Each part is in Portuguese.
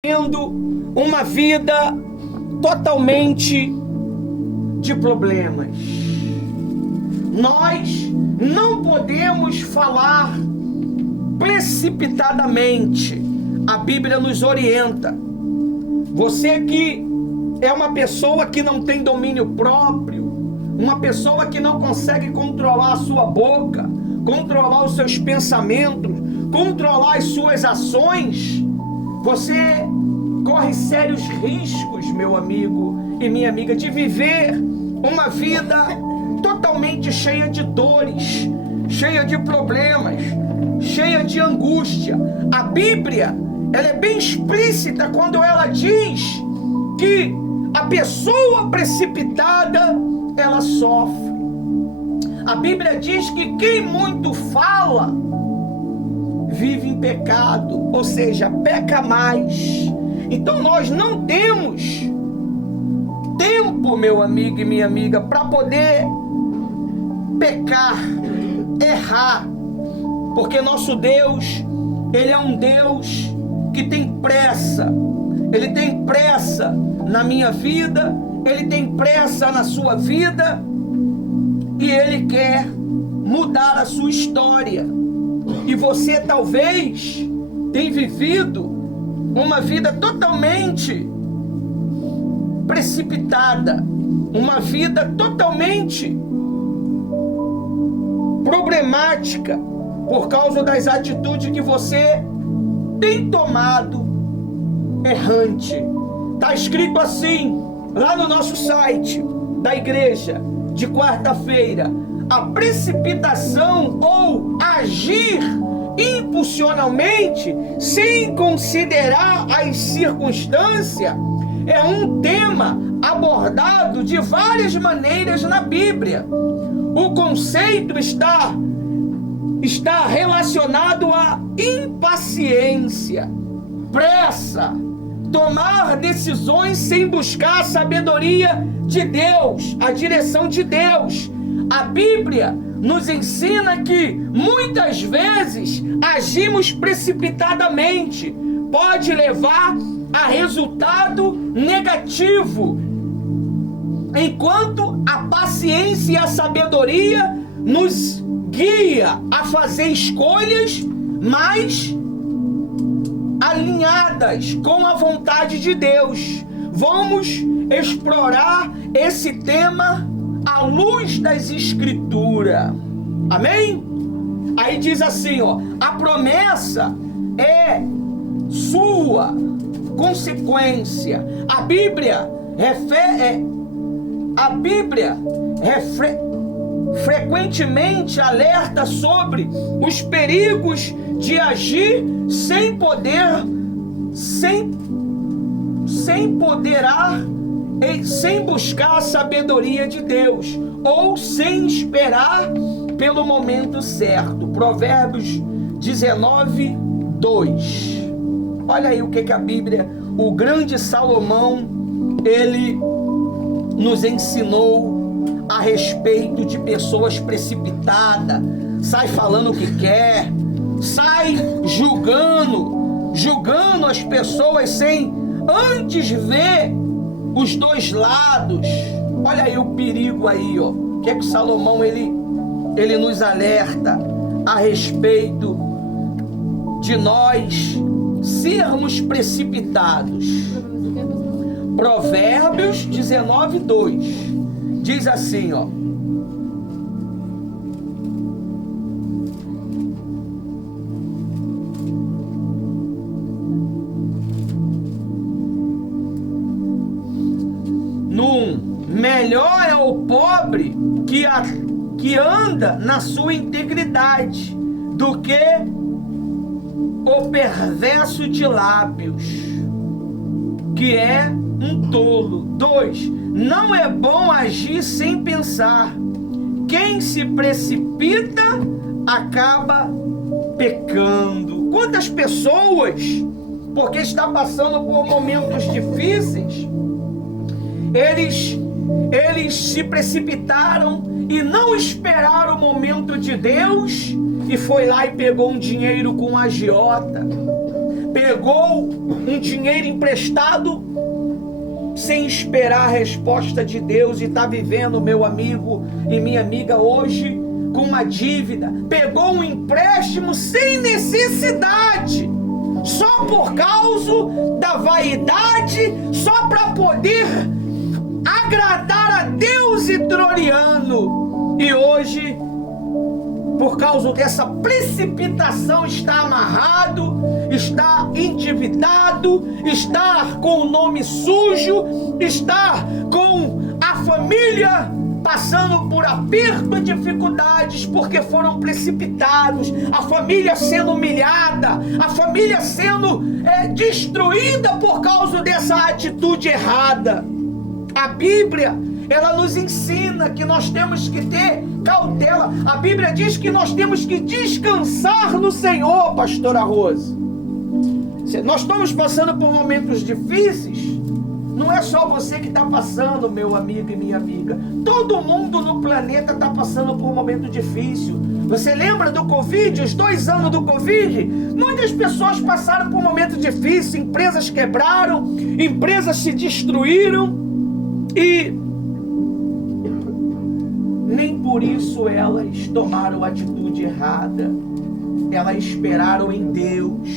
tendo uma vida totalmente de problemas. Nós não podemos falar precipitadamente. A Bíblia nos orienta. Você que é uma pessoa que não tem domínio próprio, uma pessoa que não consegue controlar a sua boca, controlar os seus pensamentos, controlar as suas ações, você corre sérios riscos, meu amigo e minha amiga, de viver uma vida totalmente cheia de dores, cheia de problemas, cheia de angústia. A Bíblia, ela é bem explícita quando ela diz que a pessoa precipitada, ela sofre. A Bíblia diz que quem muito fala vive em pecado, ou seja, peca mais. Então nós não temos tempo, meu amigo e minha amiga, para poder pecar, errar, porque nosso Deus, Ele é um Deus que tem pressa. Ele tem pressa na minha vida, Ele tem pressa na sua vida, e Ele quer mudar a sua história. E você talvez tenha vivido uma vida totalmente precipitada, uma vida totalmente problemática por causa das atitudes que você tem tomado errante. Está escrito assim lá no nosso site da igreja de quarta-feira: a precipitação ou agir impulsionalmente sem considerar as circunstâncias é um tema abordado de várias maneiras na Bíblia. O conceito está relacionado à impaciência, pressa, tomar decisões sem buscar a sabedoria de Deus, a direção de Deus. A Bíblia nos ensina que muitas vezes agimos precipitadamente, pode levar a resultado negativo, enquanto a paciência e a sabedoria nos guia a fazer escolhas mais alinhadas com a vontade de Deus. Vamos explorar esse tema à luz das Escrituras. Amém? Aí diz assim, ó: a promessa é sua consequência. A Bíblia frequentemente alerta sobre os perigos de agir sem buscar a sabedoria de Deus, ou sem esperar pelo momento certo. Provérbios 19:2. Olha aí o que a Bíblia, o grande Salomão, ele nos ensinou a respeito de pessoas precipitadas, sai falando o que quer, sai julgando as pessoas sem antes ver os dois lados. Olha aí o perigo aí, ó. O que é que Salomão ele nos alerta a respeito de nós sermos precipitados. Provérbios 19:2 diz assim, ó: melhor é o pobre que anda na sua integridade do que o perverso de lábios, que é um tolo. 2. Não é bom agir sem pensar. Quem se precipita acaba pecando. Quantas pessoas, porque está passando por momentos difíceis, eles se precipitaram e não esperaram o momento de Deus, e foi lá e pegou um dinheiro com um agiota, pegou um dinheiro emprestado sem esperar a resposta de Deus e está vivendo, meu amigo e minha amiga, hoje com uma dívida. Pegou um empréstimo sem necessidade, só por causa da vaidade, só para poder agradar a Deus itroriano. E hoje, por causa dessa precipitação, está amarrado, está endividado, está com o nome sujo, está com a família passando por aperto e dificuldades, porque foram precipitados, a família sendo humilhada, a família sendo destruída por causa dessa atitude errada. A Bíblia, ela nos ensina que nós temos que ter cautela. A Bíblia diz que nós temos que descansar no Senhor, pastora Rose. Nós estamos passando por momentos difíceis. Não é só você que está passando, meu amigo e minha amiga. Todo mundo no planeta está passando por um momento difícil. Você lembra do Covid, os 2 anos do Covid? Muitas pessoas passaram por um momento difícil, empresas quebraram, empresas se destruíram e nem por isso elas tomaram a atitude errada. Elas esperaram em Deus.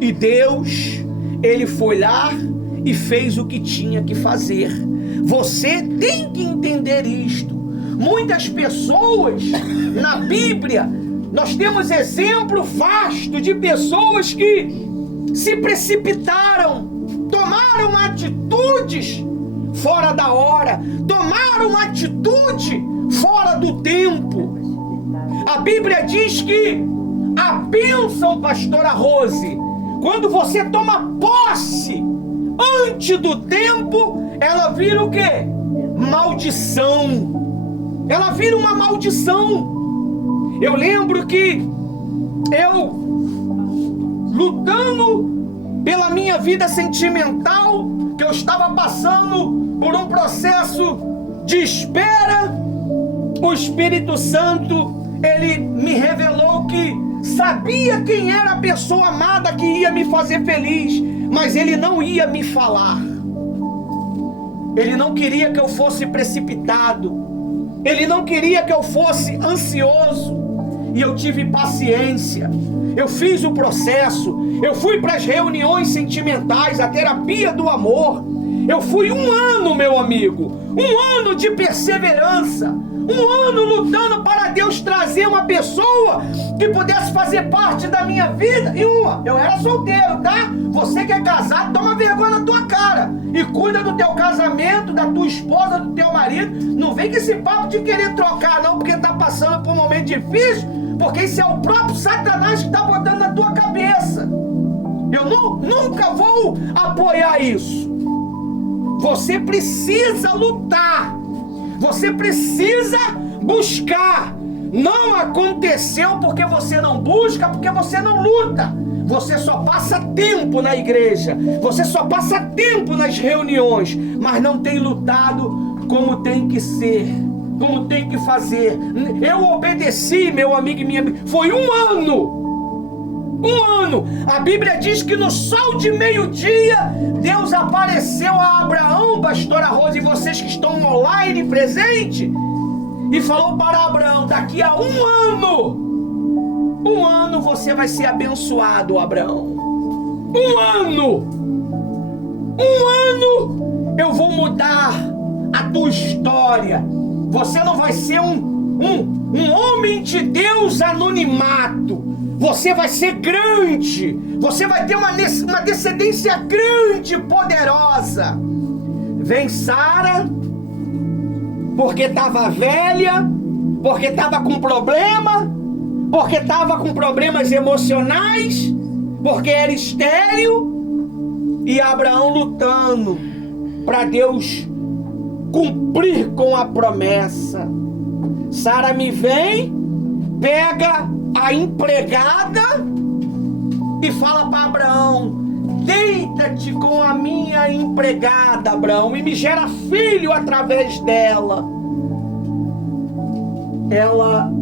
E Deus, Ele foi lá e fez o que tinha que fazer. Você tem que entender isto. Muitas pessoas na Bíblia, nós temos exemplo vasto de pessoas que se precipitaram, tomaram atitudes fora da hora, tomaram atitude fora do tempo. A Bíblia diz que a bênção, pastora Rose, quando você toma posse antes do tempo, ela vira o quê? Maldição. Ela vira uma maldição. Eu lembro que eu, lutando pela minha vida sentimental, que eu estava passando por um processo de espera, o Espírito Santo, ele me revelou que sabia quem era a pessoa amada que ia me fazer feliz, mas ele não ia me falar. Ele não queria que eu fosse precipitado. Ele não queria que eu fosse ansioso. E eu tive paciência. Eu fiz o processo. Eu fui para as reuniões sentimentais, a terapia do amor. Eu fui 1 ano, meu amigo. 1 ano de perseverança. 1 ano lutando para Deus trazer uma pessoa que pudesse fazer parte da minha vida. E eu era solteiro, tá? Você que é casado, toma vergonha na tua cara e cuida do teu casamento, da tua esposa, do teu marido. Não vem com esse papo de querer trocar não, porque tá passando por um momento difícil, porque isso é o próprio Satanás que tá botando na tua cabeça. Eu nunca vou apoiar isso. Você precisa lutar. Você precisa buscar. Não aconteceu porque você não busca, porque você não luta. Você só passa tempo na igreja. Você só passa tempo nas reuniões, mas não tem lutado como tem que ser, como tem que fazer. Eu obedeci, meu amigo e minha amiga. Foi 1 ano. 1 ano. A Bíblia diz que no sol de meio-dia Deus apareceu a Abraão, pastora Rose, e vocês que estão online presente, e falou para Abraão: daqui a 1 ano, 1 ano você vai ser abençoado, Abraão. 1 ano. 1 ano eu vou mudar a tua história. Você não vai ser um homem de Deus anonimato. Você vai ser grande. Você vai ter uma descendência grande, poderosa. Vem Sara, porque estava velha, porque estava com problema, porque estava com problemas emocionais, porque era estéril, e Abraão lutando para Deus cumprir com a promessa. Sara me vem, pega a empregada e fala para Abraão: deita-te com a minha empregada, Abraão, e me gera filho através dela. Ela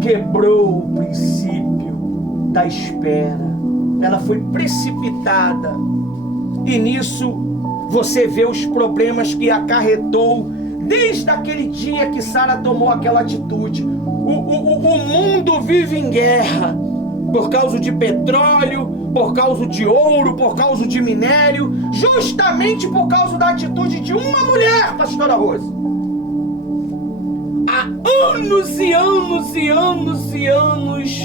quebrou o princípio da espera. ela foi precipitada. E nisso você vê os problemas que acarretou desde aquele dia que Sara tomou aquela atitude. O mundo vive em guerra por causa de petróleo, por causa de ouro, por causa de minério, justamente por causa da atitude de uma mulher, pastora Rose. Há anos e anos e anos e anos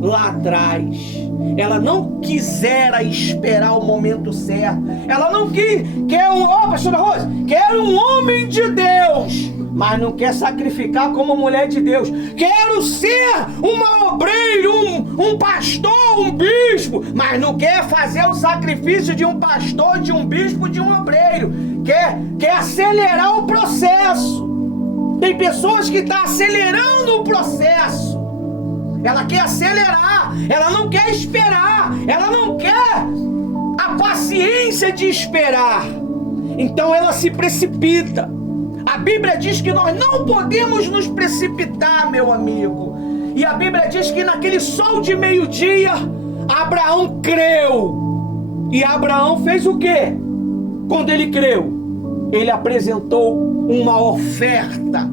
lá atrás, ela não quisera esperar o momento certo. Ela não quer pastora Rose, quer um homem de Deus, mas não quer sacrificar como mulher de Deus. Quero ser uma obreira, um pastor, um bispo, mas não quer fazer o sacrifício de um pastor, de um bispo, de um obreiro. Quer acelerar o processo. Tem pessoas que estão acelerando o processo. Ela quer acelerar, ela não quer esperar, ela não quer a paciência de esperar. Então ela se precipita. A Bíblia diz que nós não podemos nos precipitar, meu amigo. E a Bíblia diz que naquele sol de meio-dia, Abraão creu. E Abraão fez o quê? Quando ele creu, ele apresentou uma oferta,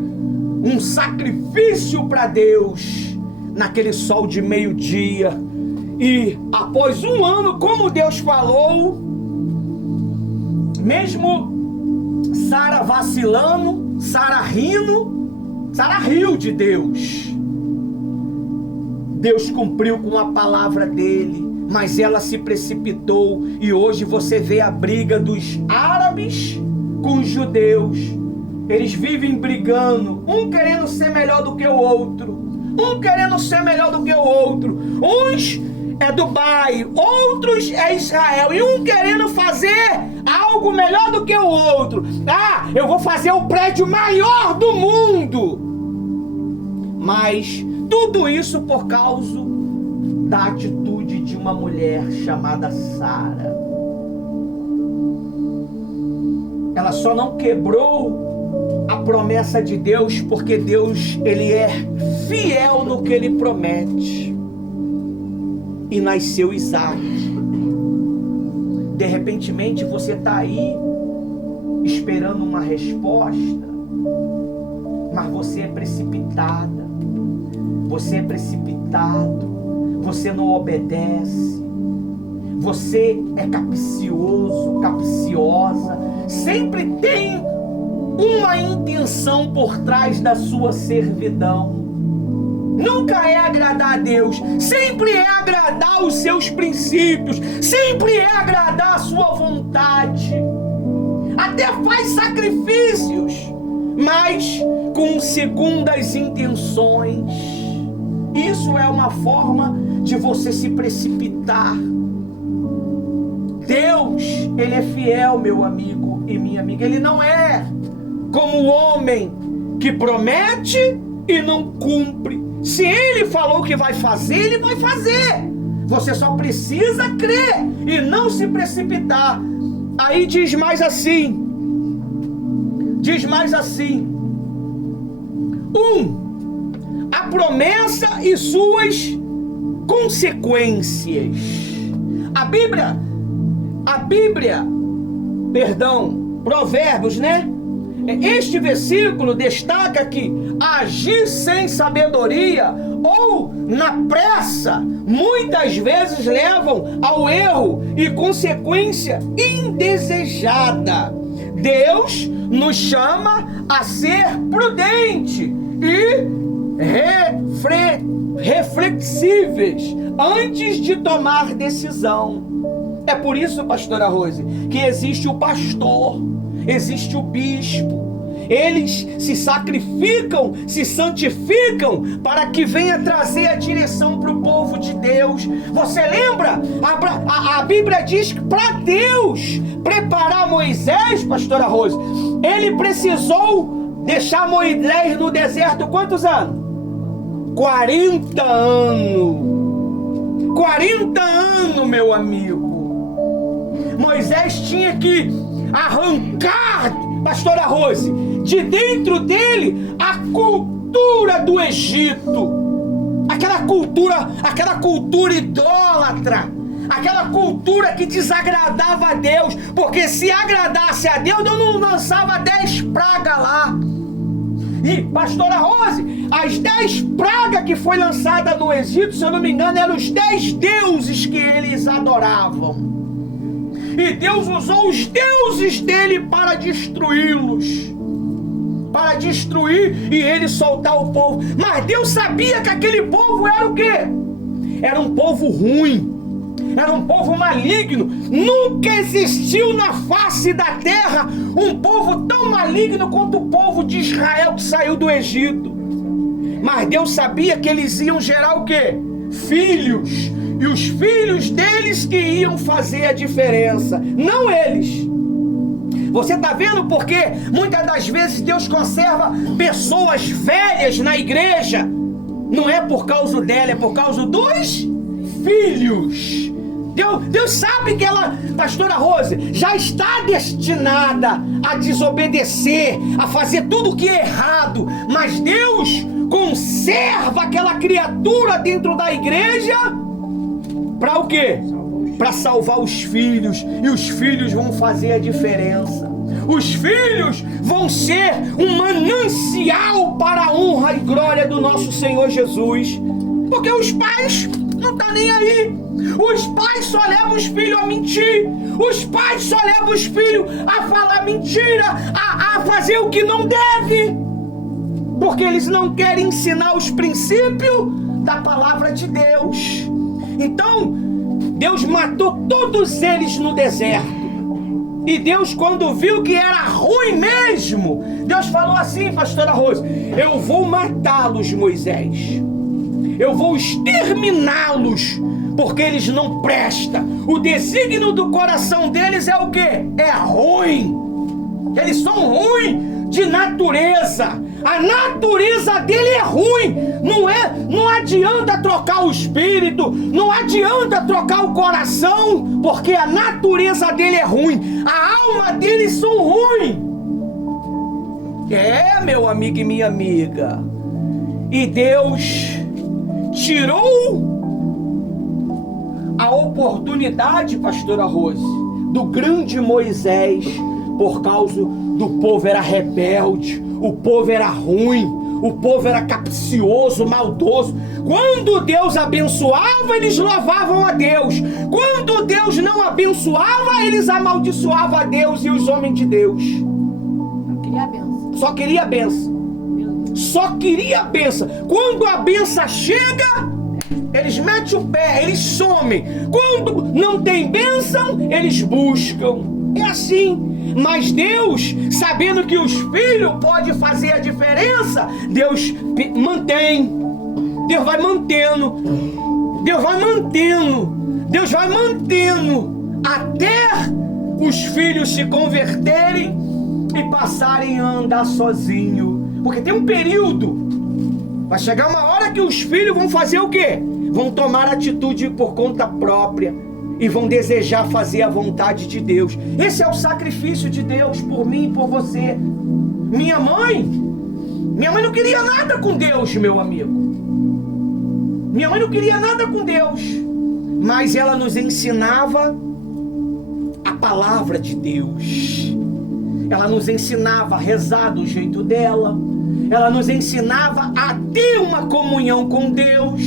um sacrifício para Deus, naquele sol de meio-dia. E após um ano, como Deus falou, mesmo Sara vacilando, Sara rindo, Sara riu de Deus. Deus cumpriu com a palavra dele, mas ela se precipitou. E hoje você vê a briga dos árabes com os judeus. Eles vivem brigando, um querendo ser melhor do que o outro, um querendo ser melhor do que o outro. Uns é Dubai, outros é Israel, e um querendo fazer algo melhor do que o outro. Eu vou fazer o prédio maior do mundo. Mas tudo isso por causa da atitude de uma mulher chamada Sara. Ela só não quebrou a promessa de Deus porque Deus, ele é fiel no que ele promete. E nasceu Isaac. De repentemente você está aí esperando uma resposta, mas você é precipitada, você é precipitado, você não obedece, você é capcioso, capciosa, sempre tem uma intenção por trás da sua servidão. Nunca é agradar a Deus, sempre é agradar os seus princípios, sempre é agradar a sua vontade. Até faz sacrifícios, mas com segundas intenções. Isso é uma forma de você se precipitar. Deus, ele é fiel, meu amigo e minha amiga. Ele não é como o homem que promete e não cumpre. Se ele falou que vai fazer, ele vai fazer. Você só precisa crer e não se precipitar. Aí diz mais assim. A promessa e suas consequências. Provérbios, né? Este versículo destaca que agir sem sabedoria ou na pressa muitas vezes levam ao erro e consequência indesejada. Deus nos chama a ser prudente e reflexíveis antes de tomar decisão. É por isso, pastora Rose, que existe o pastor, existe o bispo. Eles se sacrificam, se santificam para que venha trazer a direção para o povo de Deus. Você lembra? A Bíblia diz que para Deus preparar Moisés, pastora Rose, ele precisou deixar Moisés no deserto quantos anos? 40 anos. 40 anos, meu amigo. Moisés tinha que arrancar, pastora Rose, de dentro dele a cultura do Egito, aquela cultura idólatra, aquela cultura que desagradava a Deus, porque se agradasse a Deus, Deus não lançava 10 pragas lá. E, pastora Rose, as 10 pragas que foi lançada no Egito, se eu não me engano, eram os 10 deuses que eles adoravam. E Deus usou os deuses dele para destruí-los, para destruir e ele soltar o povo. Mas Deus sabia que aquele povo era o quê? Era um povo ruim, era um povo maligno. Nunca existiu na face da terra um povo tão maligno quanto o povo de Israel que saiu do Egito. Mas Deus sabia que eles iam gerar o quê? Filhos. E os filhos deles que iam fazer a diferença, não eles. Você está vendo porque muitas das vezes Deus conserva pessoas velhas na igreja? Não é por causa dela, é por causa dos filhos. Deus sabe que ela, pastora Rose, já está destinada a desobedecer, a fazer tudo o que é errado, mas Deus conserva aquela criatura dentro da igreja para o quê? Para salvar os filhos, e os filhos vão fazer a diferença. Os filhos vão ser um manancial para a honra e glória do nosso Senhor Jesus, porque os pais não estão nem aí. Os pais só levam os filhos a mentir, os pais só levam os filhos a falar mentira, a fazer o que não deve, porque eles não querem ensinar os princípios da palavra de Deus. Então Deus matou todos eles no deserto. E Deus, quando viu que era ruim mesmo, Deus falou assim, pastora Rose: eu vou matá-los, Moisés. Eu vou exterminá-los, porque eles não prestam. O desígnio do coração deles é o quê? É ruim. Eles são ruins de natureza. A natureza dele é ruim. Não adianta trocar o espírito, não adianta trocar o coração, porque a natureza dele é ruim. A alma deles são ruins. É, meu amigo e minha amiga. E Deus tirou a oportunidade, pastora Rose, do grande Moisés, por causa do povo era rebelde, o povo era ruim, o povo era capcioso, maldoso. Quando Deus abençoava, eles louvavam a Deus. Quando Deus não abençoava, eles amaldiçoavam a Deus e os homens de Deus. Só queria a benção. Só queria a benção. Quando a benção chega, eles metem o pé, eles somem. Quando não tem bênção, eles buscam. É assim. Mas Deus, sabendo que os filhos podem fazer a diferença, Deus mantém. Deus vai mantendo. Deus vai mantendo. Deus vai mantendo até os filhos se converterem e passarem a andar sozinho. Porque tem um período, vai chegar uma hora que os filhos vão fazer o quê? Vão tomar atitude por conta própria e vão desejar fazer a vontade de Deus. Esse é o sacrifício de Deus por mim e por você. Minha mãe não queria nada com Deus, meu amigo. Minha mãe não queria nada com Deus, mas ela nos ensinava a palavra de Deus. Ela nos ensinava a rezar do jeito dela. Ela nos ensinava a ter uma comunhão com Deus.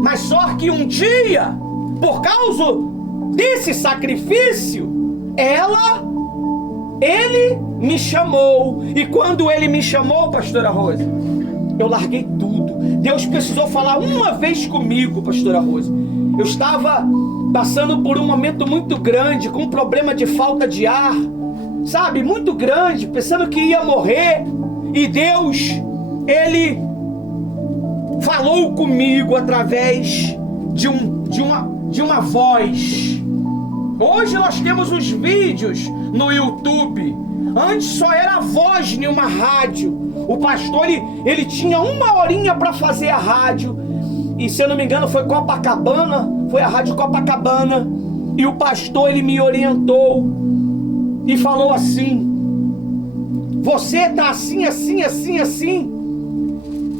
Mas só que um dia, por causa desse sacrifício, ele me chamou. E quando ele me chamou, pastora Rose, eu larguei tudo. Deus precisou falar uma vez comigo, pastora Rose. Eu estava passando por um momento muito grande, com um problema de falta de ar, sabe, muito grande, pensando que ia morrer. E Deus, Ele falou comigo através de uma voz. Hoje nós temos os vídeos no YouTube. Antes só era a voz em uma rádio. O pastor, ele tinha 1 horinha para fazer a rádio. E se eu não me engano foi Copacabana, foi a rádio Copacabana. E o pastor, ele me orientou e falou assim: você tá assim, assim, assim, assim.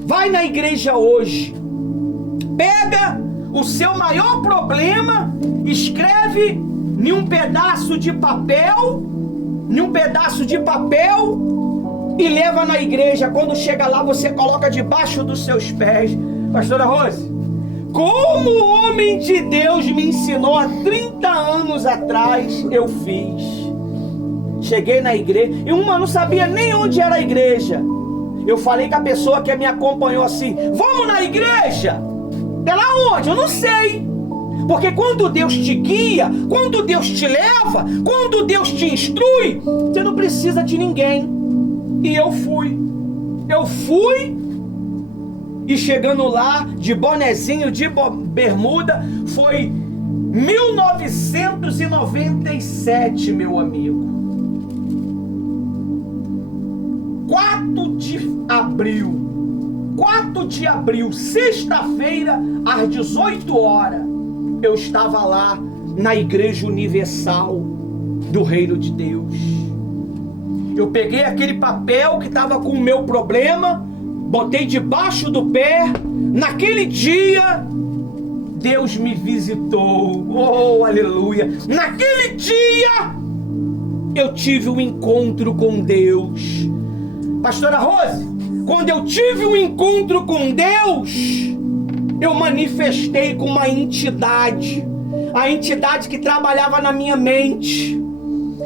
Vai na igreja hoje. Pega o seu maior problema, escreve em um pedaço de papel, e leva na igreja. Quando chega lá, você coloca debaixo dos seus pés. Pastora Rose, como o homem de Deus me ensinou há 30 anos atrás, eu fiz. Cheguei na igreja, e uma não sabia nem onde era a igreja. Eu falei com a pessoa que me acompanhou assim: vamos na igreja? Ela, onde? Eu não sei. Porque quando Deus te guia, quando Deus te leva, quando Deus te instrui, você não precisa de ninguém. E eu fui, e chegando lá, de bonezinho, de bermuda, foi 1997, meu amigo. 4 de abril, sexta-feira, às 18 horas, eu estava lá na Igreja Universal do Reino de Deus. Eu peguei aquele papel que estava com o meu problema, botei debaixo do pé. Naquele dia, Deus me visitou. Oh, aleluia! Naquele dia, eu tive um encontro com Deus. Pastora Rose, quando eu tive um encontro com Deus, eu manifestei com uma entidade. A entidade que trabalhava na minha mente,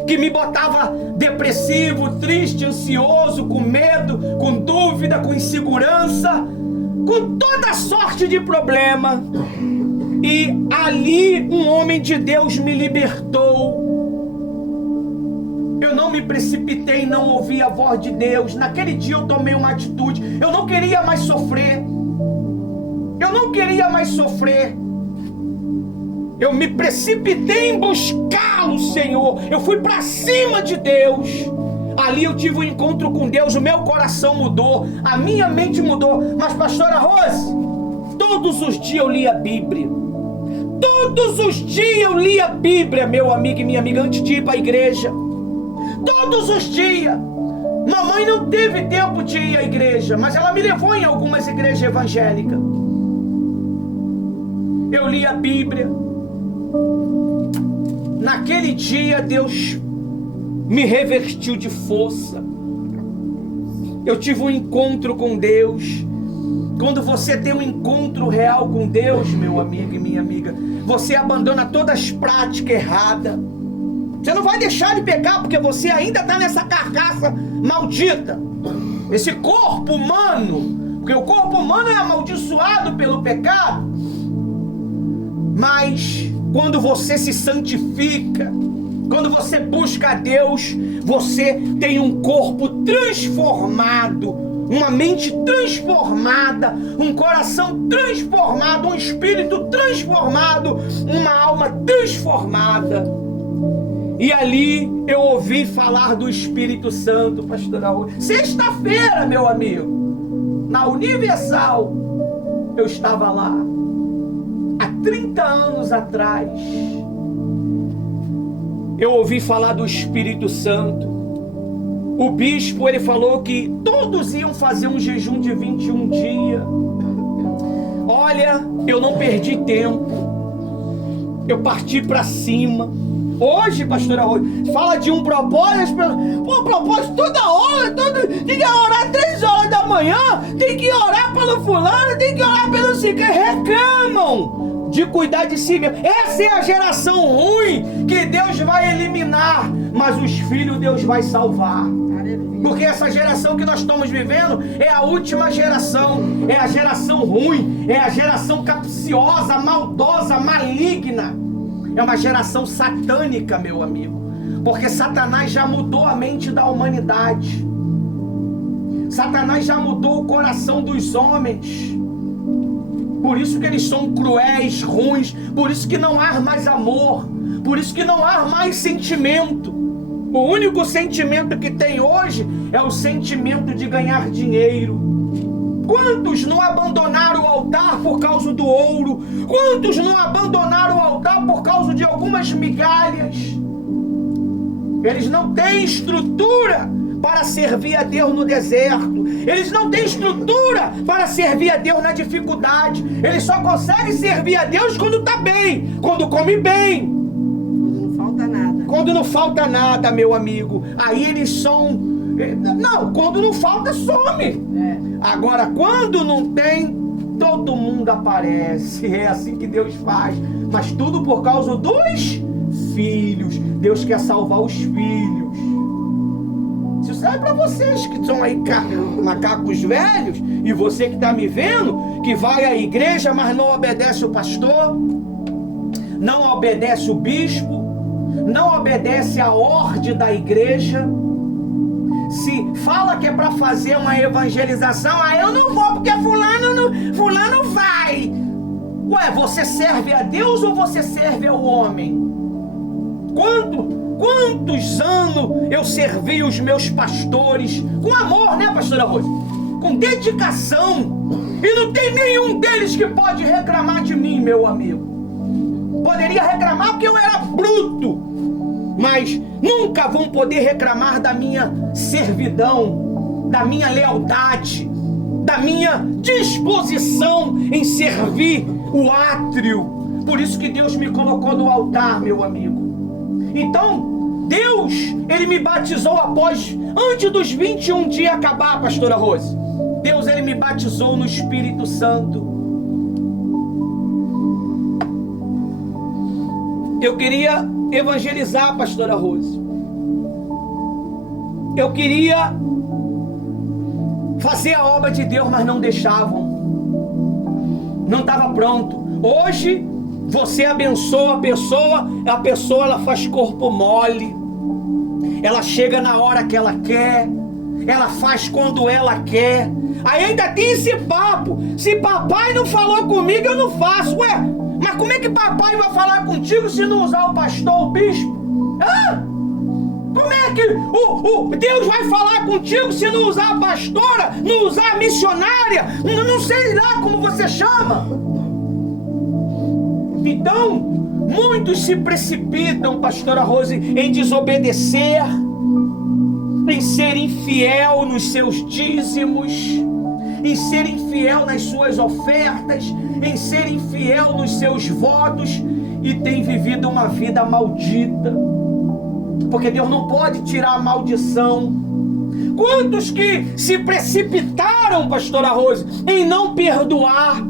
que me botava depressivo, triste, ansioso, com medo, com dúvida, com insegurança, com toda sorte de problema. E ali um homem de Deus me libertou. Eu não me precipitei, não ouvi a voz de Deus. Naquele dia eu tomei uma atitude. Eu não queria mais sofrer. Eu me precipitei em buscá-lo, Senhor. Eu fui para cima de Deus. Ali eu tive um encontro com Deus. O meu coração mudou, a minha mente mudou. Mas, pastora Rose, todos os dias eu li a Bíblia. Todos os dias eu li a Bíblia, meu amigo e minha amiga, antes de ir para a igreja. Todos os dias. Mamãe não teve tempo de ir à igreja, mas ela me levou em algumas igrejas evangélicas. Eu li a Bíblia. Naquele dia Deus me revestiu de força. Eu tive um encontro com Deus. Quando você tem um encontro real com Deus, meu amigo e minha amiga, você abandona todas as práticas erradas. Você não vai deixar de pecar, porque você ainda está nessa carcaça maldita, esse corpo humano, porque o corpo humano é amaldiçoado pelo pecado. Mas quando você se santifica, quando você busca a Deus, você tem um corpo transformado, uma mente transformada, um coração transformado, um espírito transformado, uma alma transformada. E ali eu ouvi falar do Espírito Santo, pastora Rose. Sexta-feira, meu amigo, na Universal, eu estava lá, há 30 anos atrás. Eu ouvi falar do Espírito Santo. O bispo, ele falou que todos iam fazer um jejum de 21 dias. Olha, eu não perdi tempo. Eu parti para cima. Hoje, pastora Rose, fala de um propósito. Pô, propósito toda hora, tem que orar 3 horas da manhã, tem que orar pelo fulano, tem que orar pelo ciclo. Reclamam de cuidar de si mesmo. Essa é a geração ruim que Deus vai eliminar, mas os filhos Deus vai salvar. Porque essa geração que nós estamos vivendo é a última geração, é a geração ruim, é a geração capciosa, maldosa, maligna. É uma geração satânica, meu amigo, porque Satanás já mudou a mente da humanidade. Satanás já mudou o coração dos homens. Por isso que eles são cruéis, ruins, por isso que não há mais amor, por isso que não há mais sentimento. O único sentimento que tem hoje é o sentimento de ganhar dinheiro. Quantos não abandonaram o altar por causa do ouro? Quantos não abandonaram o altar por causa de algumas migalhas? Eles não têm estrutura para servir a Deus no deserto. Eles não têm estrutura para servir a Deus na dificuldade. Eles só conseguem servir a Deus quando está bem, quando come bem. Quando não falta nada. Quando não falta nada, meu amigo. Aí eles são... Não, quando não falta, some. Agora, quando não tem, todo mundo aparece. É assim que Deus faz. Mas tudo por causa dos filhos. Deus quer salvar os filhos. Isso serve para vocês que são aí macacos velhos, e você que está me vendo, que vai à igreja, mas não obedece o pastor, não obedece o bispo, não obedece a ordem da igreja. Se fala que é para fazer uma evangelização, eu não vou porque fulano vai. Ué, você serve a Deus ou você serve ao homem? Quantos anos eu servi os meus pastores com amor, né, pastora Rose? Com dedicação. E não tem nenhum deles que pode reclamar de mim, meu amigo. Poderia reclamar porque eu era bruto, mas nunca vão poder reclamar da minha servidão, da minha lealdade, da minha disposição em servir o átrio. Por isso que Deus me colocou no altar, meu amigo. Então, Deus, Ele me batizou antes dos 21 dias acabar, pastora Rose. Deus, Ele me batizou no Espírito Santo. Eu queria evangelizar, pastora Rose. Eu queria fazer a obra de Deus, mas não deixavam. Não estava pronto. Hoje, você abençoa a pessoa ela faz corpo mole. Ela chega na hora que ela quer. Ela faz quando ela quer. Aí ainda tem esse papo. Se papai não falou comigo, eu não faço. Ué, mas como é que papai vai falar contigo se não usar o pastor, o bispo? Como é que Deus vai falar contigo se não usar a pastora, não usar a missionária? Não sei lá como você chama. Então, muitos se precipitam, pastora Rose, em desobedecer, em ser infiel nos seus dízimos, em ser infiel nas suas ofertas, em ser infiel nos seus votos, e tem vivido uma vida maldita, porque Deus não pode tirar a maldição. Quantos que se precipitaram, pastora Rose, em não perdoar?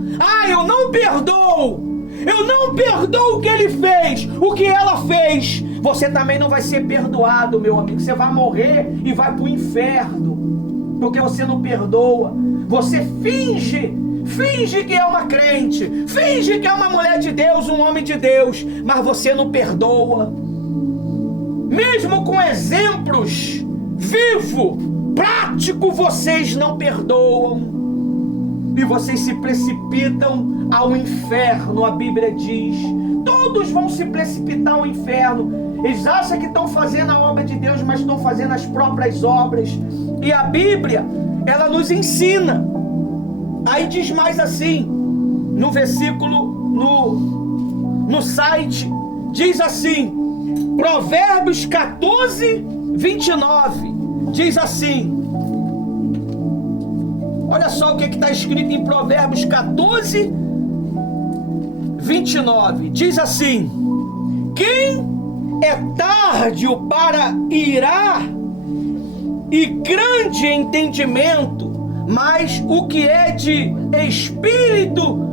Eu não perdoo. Eu não perdoo o que ele fez, o que ela fez. Você também não vai ser perdoado, meu amigo. Você vai morrer e vai para o inferno, porque você não perdoa. Você finge que é uma crente, finge que é uma mulher de Deus, um homem de Deus, mas você não perdoa. Mesmo com exemplos vivo, prático, vocês não perdoam. E vocês se precipitam ao inferno. A Bíblia diz, todos vão se precipitar ao inferno. Eles acham que estão fazendo a obra de Deus, mas estão fazendo as próprias obras. E a Bíblia, ela nos ensina. Aí diz mais assim, no versículo, no site, diz assim, Provérbios 14, 29, diz assim, olha só o que está escrito em Provérbios 14, 29. Diz assim, quem é tardio para irar e grande entendimento, mas o que é de espírito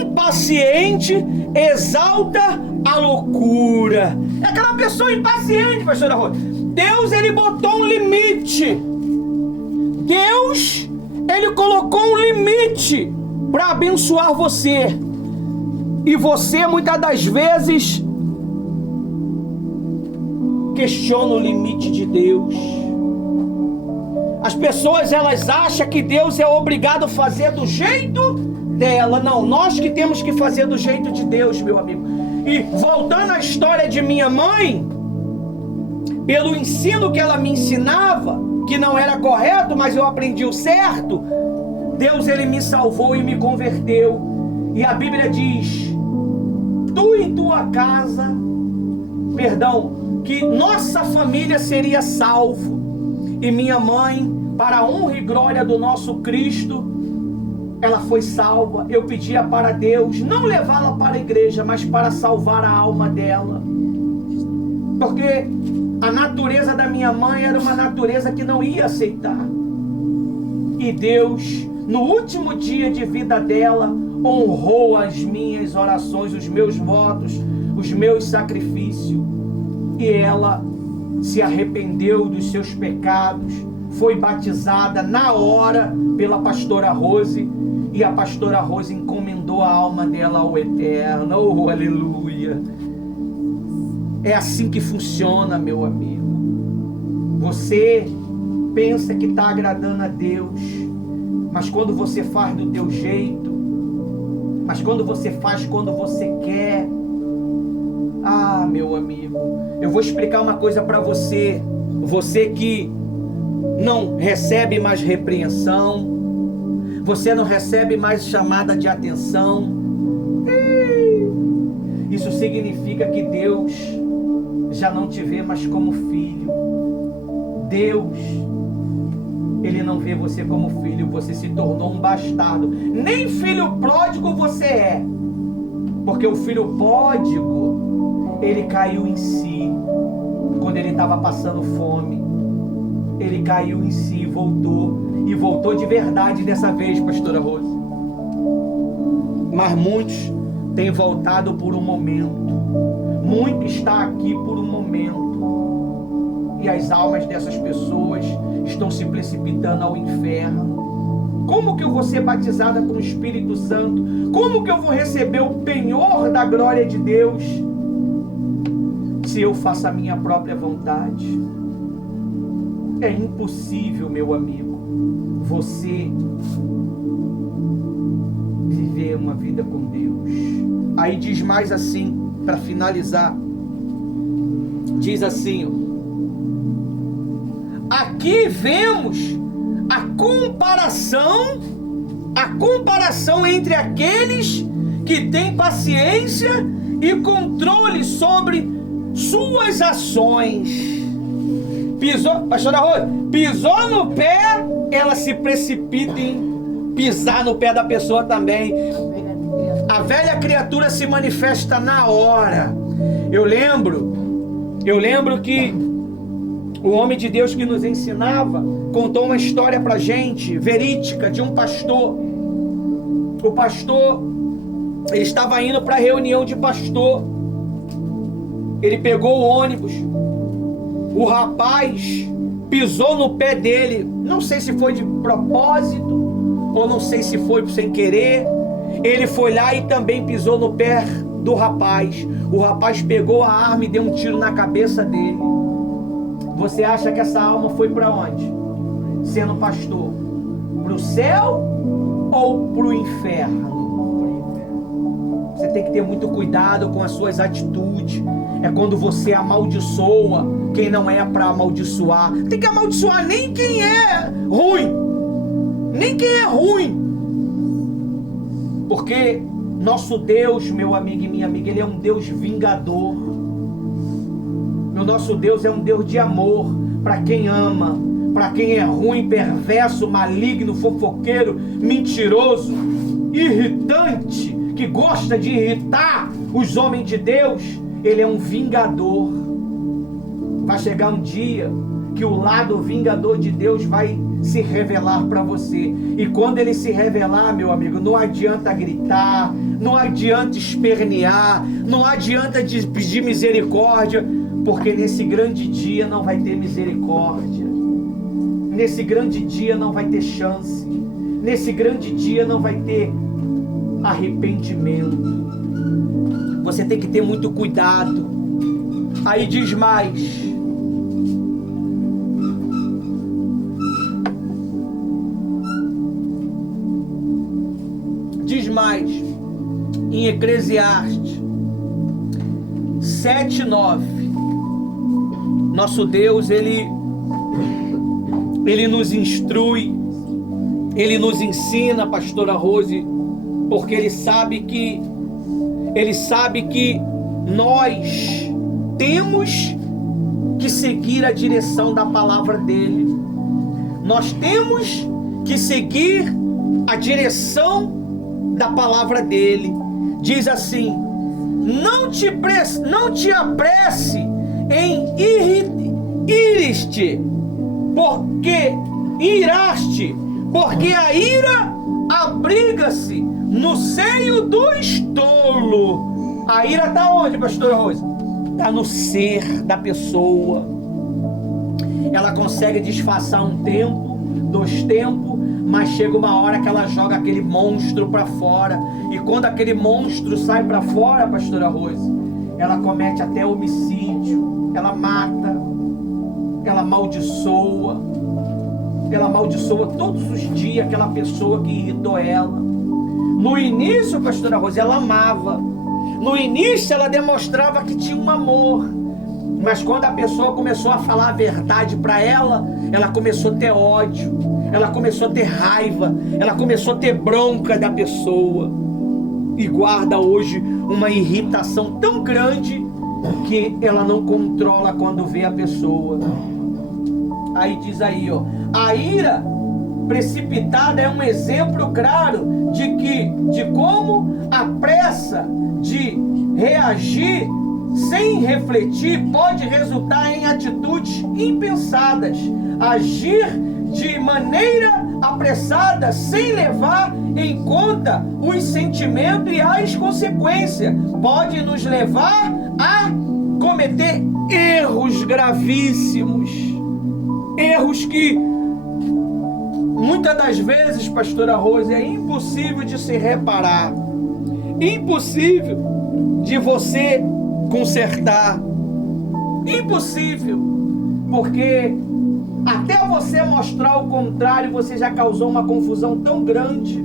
impaciente exalta a loucura. É aquela pessoa impaciente, pastora Rose. Deus, ele botou um limite. Deus, ele colocou um limite para abençoar você. E você, muitas das vezes, questiona o limite de Deus. As pessoas, elas acham que Deus é obrigado a fazer do jeito dela. Não, nós que temos que fazer do jeito de Deus, meu amigo. E voltando à história de minha mãe, pelo ensino que ela me ensinava, que não era correto, mas eu aprendi o certo, Deus, ele me salvou e me converteu. E a Bíblia diz, tu e tua casa, que nossa família seria salvo. e minha mãe, para a honra e glória do nosso Cristo, ela foi salva. Eu pedia para Deus não levá-la para a igreja, mas para salvar a alma dela. Porque a natureza da minha mãe era uma natureza que não ia aceitar. E Deus, no último dia de vida dela, honrou as minhas orações, os meus votos, os meus sacrifícios. E ela se arrependeu dos seus pecados, foi batizada na hora pela pastora Rose, e a pastora Rose encomendou a alma dela ao Eterno. Oh, aleluia! É assim que funciona, meu amigo. Você pensa que está agradando a Deus, mas quando você faz do teu jeito, mas quando você faz quando você quer, ah, meu amigo, eu vou explicar uma coisa para você. Você que não recebe mais repreensão, você não recebe mais chamada de atenção, isso significa que Deus já não te vê mais como filho. Deus, Ele não vê você como filho. Você se tornou um bastardo. Nem filho pródigo você é, porque o filho pródigo, ele caiu em si quando ele estava passando fome. Ele caiu em si e voltou de verdade dessa vez, pastora Rose. Mas muitos têm voltado por um momento, muito está aqui por um momento, e as almas dessas pessoas estão se precipitando ao inferno. Como que eu vou ser batizada com o Espírito Santo? Como que eu vou receber o penhor da glória de Deus se eu faço a minha própria vontade? É impossível, meu amigo, você viver uma vida com Deus. Aí diz mais assim, para finalizar, diz assim, aqui vemos a comparação entre aqueles que têm paciência e controle sobre suas ações. Pastora Rose, pisou no pé, ela se precipita em pisar no pé da pessoa também. A velha criatura se manifesta na hora. Eu lembro que o homem de Deus que nos ensinava contou uma história pra gente, verídica, de um pastor. O pastor, ele estava indo para a reunião de pastor. Ele pegou o ônibus. O rapaz pisou no pé dele, não sei se foi de propósito, ou não sei se foi sem querer. Ele foi lá e também pisou no pé do rapaz. O rapaz pegou a arma e deu um tiro na cabeça dele. Você acha que essa alma foi para onde? Sendo pastor, para o céu ou para o inferno? Você tem que ter muito cuidado com as suas atitudes. É quando você amaldiçoa quem não é para amaldiçoar. Tem que amaldiçoar nem quem é ruim. Nem quem é ruim. Porque nosso Deus, meu amigo e minha amiga, Ele é um Deus vingador. O nosso Deus é um Deus de amor para quem ama, para quem é ruim, perverso, maligno, fofoqueiro, mentiroso, irritante, que gosta de irritar os homens de Deus. Ele é um vingador. Vai chegar um dia que o lado vingador de Deus vai se revelar para você. E quando ele se revelar, meu amigo, não adianta gritar, não adianta espernear, não adianta pedir misericórdia, porque nesse grande dia não vai ter misericórdia. Nesse grande dia não vai ter chance. Nesse grande dia não vai ter arrependimento. Você tem que ter muito cuidado. Aí diz mais. Diz mais em Eclesiastes 7:9. Nosso Deus, Ele nos instrui, Ele nos ensina, pastora Rose, porque Ele sabe que nós temos que seguir a direção da palavra dEle. Nós temos que seguir a direção da palavra dele. Diz assim: não te apresse em iraste, porque a ira abriga-se no seio do estolo. A ira está onde, pastora Rosa? Está no ser da pessoa. Ela consegue disfarçar um tempo, 2 tempos, mas chega uma hora que ela joga aquele monstro para fora. E quando aquele monstro sai para fora, pastora Rosa, ela comete até homicídio, ela mata, ela amaldiçoa todos os dias aquela pessoa que irritou ela. No início, pastora Rosa, ela amava. No início ela demonstrava que tinha um amor. Mas quando a pessoa começou a falar a verdade para ela, ela começou a ter ódio, ela começou a ter raiva, ela começou a ter bronca da pessoa. E guarda hoje uma irritação tão grande que ela não controla quando vê a pessoa. Aí diz aí, ó, a ira precipitada é um exemplo claro de como a pressa de reagir sem refletir pode resultar em atitudes impensadas. Agir de maneira apressada sem levar em conta os sentimentos e as consequências pode nos levar a cometer erros gravíssimos. Erros que muitas das vezes, pastora Rose, é impossível de se reparar, impossível de você consertar, impossível, porque até você mostrar o contrário, você já causou uma confusão tão grande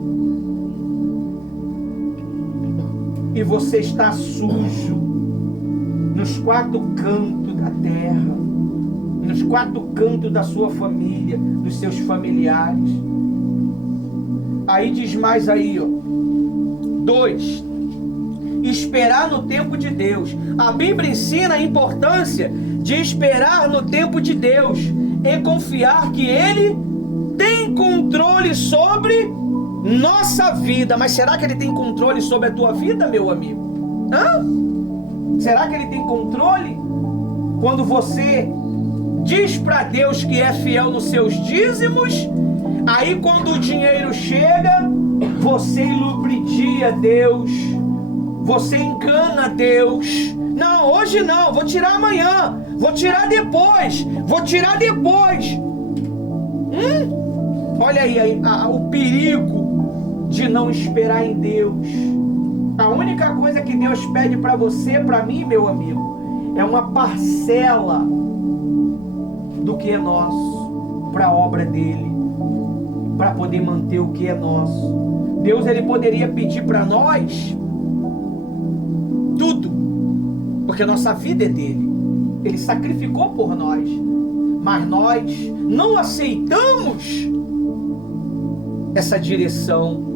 e você está sujo nos 4 cantos da terra, nos 4 cantos da sua família, dos seus familiares. Aí diz mais aí, ó, 2, esperar no tempo de Deus. A Bíblia ensina a importância de esperar no tempo de Deus e confiar que Ele tem controle sobre nossa vida. Mas será que Ele tem controle sobre a tua vida, meu amigo? Será que Ele tem controle? Quando você diz para Deus que é fiel nos seus dízimos, aí quando o dinheiro chega, você ilubridia Deus, você engana Deus. Não, hoje não, vou tirar amanhã, vou tirar depois. Olha aí o perigo de não esperar em Deus. A única coisa que Deus pede para você, para mim, meu amigo, é uma parcela do que é nosso, para a obra dele, para poder manter o que é nosso. Deus, ele poderia pedir para nós tudo, porque a nossa vida é dele, ele sacrificou por nós, mas nós não aceitamos essa direção.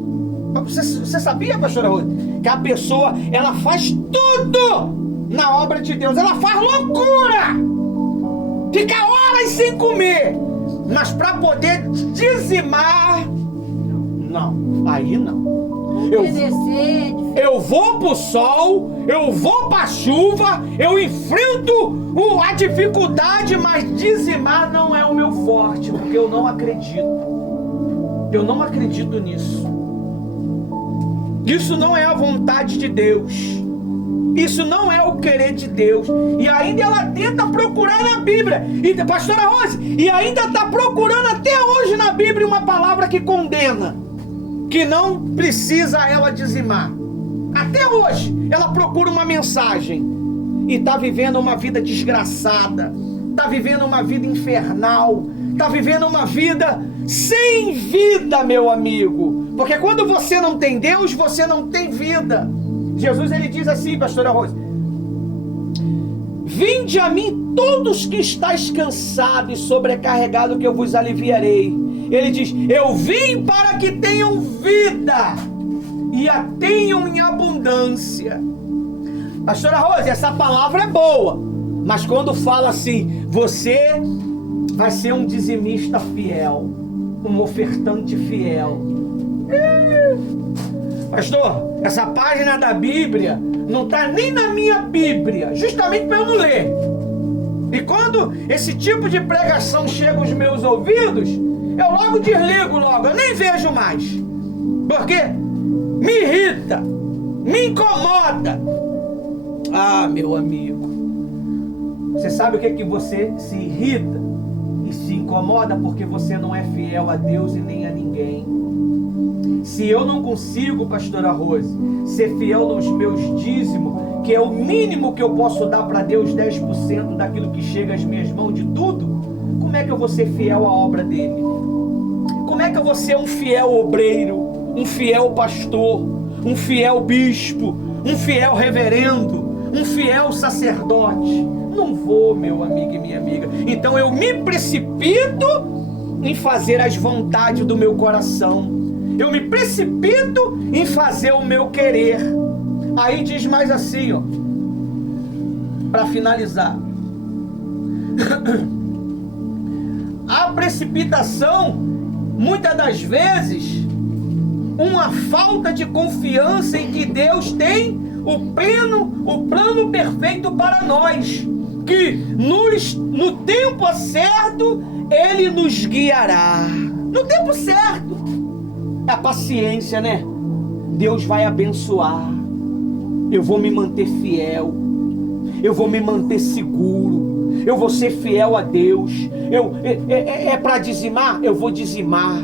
Você sabia, pastora Rose, que a pessoa, ela faz tudo na obra de Deus, ela faz loucura, fica horas sem comer, mas para poder dizimar, não, aí não. Eu vou pro sol, eu vou pra chuva, eu enfrento a dificuldade, mas dizimar não é o meu forte, porque eu não acredito. Eu não acredito nisso. Isso não é a vontade de Deus. Isso não é o querer de Deus. E ainda ela tenta procurar na Bíblia. E, pastora Rose, e ainda está procurando até hoje na Bíblia uma palavra que condena, que não precisa ela dizimar. Até hoje ela procura uma mensagem e está vivendo uma vida desgraçada, está vivendo uma vida infernal, está vivendo uma vida sem vida, meu amigo. Porque quando você não tem Deus, você não tem vida. Jesus, ele diz assim, pastora Rose: vinde a mim todos que estáis cansados e sobrecarregados, que eu vos aliviarei. Ele diz: eu vim para que tenham vida e a tenham em abundância. Pastora Rose, essa palavra é boa, mas quando fala assim, você vai ser um dizimista fiel, um ofertante fiel. Pastor, essa página da Bíblia não está nem na minha Bíblia, justamente para eu não ler. E quando esse tipo de pregação chega aos meus ouvidos, eu logo desligo logo, eu nem vejo mais. Porque me irrita, me incomoda. Ah, meu amigo, você sabe o que é que você se irrita e se incomoda? Porque você não é fiel a Deus e nem a ninguém. Se eu não consigo, pastora Rose, ser fiel nos meus dízimos, que é o mínimo que eu posso dar para Deus, 10% daquilo que chega às minhas mãos de tudo, como é que eu vou ser fiel à obra dele? Como é que eu vou ser um fiel obreiro, um fiel pastor, um fiel bispo, um fiel reverendo, um fiel sacerdote? Não vou, meu amigo e minha amiga. Então eu me precipito em fazer as vontades do meu coração. Eu me precipito em fazer o meu querer. Aí diz mais assim, ó, para finalizar. A precipitação, muitas das vezes, uma falta de confiança em que Deus tem o plano perfeito para nós, que no tempo certo Ele nos guiará. No tempo certo. A paciência, né? Deus vai abençoar. Eu vou me manter fiel. Eu vou me manter seguro. Eu vou ser fiel a Deus. É para dizimar? Eu vou dizimar.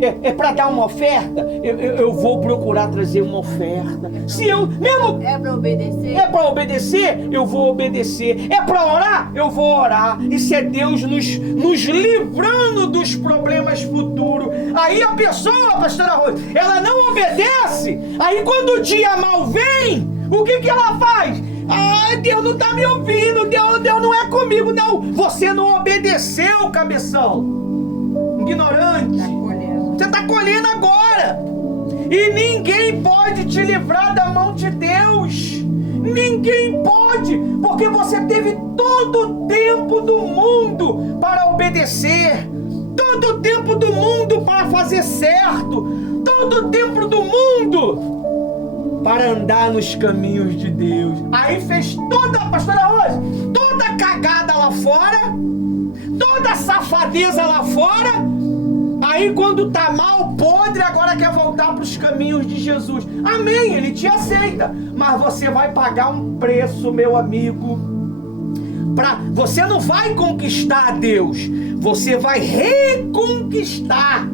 É para dar uma oferta? Eu vou procurar trazer uma oferta. Se eu mesmo É para obedecer? É para obedecer? Eu vou obedecer. É para orar? Eu vou orar. Isso é Deus nos livrando dos problemas futuros. Aí a pessoa, pastora Rose, ela não obedece. Aí quando o dia mal vem, o que ela faz? Ah, Deus não está me ouvindo. Deus não é comigo. Não, você não obedeceu, cabeção. Ignorante. Você está colhendo agora. E ninguém pode te livrar da mão de Deus. Ninguém pode. Porque você teve todo o tempo do mundo para obedecer. Todo o tempo do mundo para fazer certo. Todo o tempo do mundo para andar nos caminhos de Deus. Aí fez toda, pastora Rose, toda cagada lá fora. Toda safadeza lá fora. Aí quando tá mal, podre, agora quer voltar para os caminhos de Jesus. Amém, Ele te aceita. Mas você vai pagar um preço, meu amigo. Você não vai conquistar a Deus. Você vai reconquistar.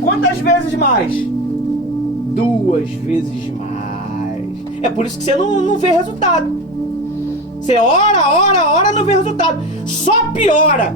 Quantas vezes mais? 2 vezes mais. É por isso que você não vê resultado. Você ora, não vê resultado. Só piora.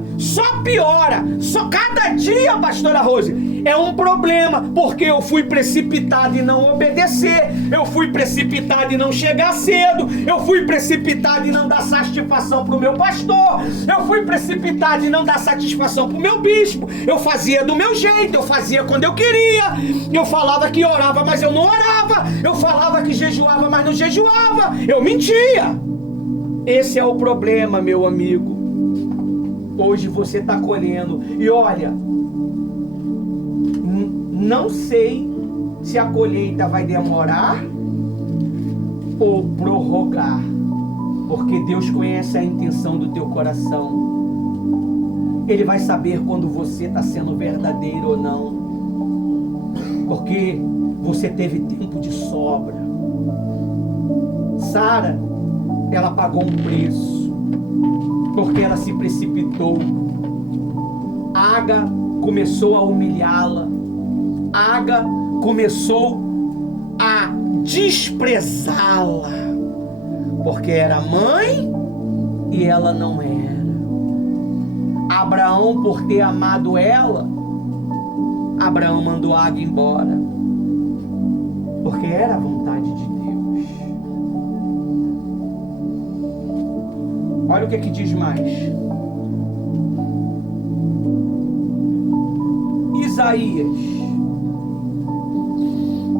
Cada dia, pastora Rose, é um problema. Porque eu fui precipitado em não obedecer. Eu fui precipitado em não chegar cedo. Eu fui precipitado em não dar satisfação pro meu pastor. Eu fui precipitado em não dar satisfação pro meu bispo. Eu fazia do meu jeito. Eu fazia quando eu queria. Eu falava que orava, mas eu não orava. Eu falava que jejuava, mas não jejuava. Eu mentia. Esse é o problema, meu amigo. Hoje você está colhendo. E olha, não sei se a colheita vai demorar ou prorrogar. Porque Deus conhece a intenção do teu coração. Ele vai saber quando você está sendo verdadeiro ou não. Porque você teve tempo de sobra. Sara, ela pagou um preço, porque ela se precipitou. Agar começou a humilhá-la. Agar começou a desprezá-la, porque era mãe e ela não era. Abraão, por ter amado ela, Abraão mandou Agar embora, porque era a vontade de Deus. Olha o que diz mais. Isaías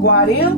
40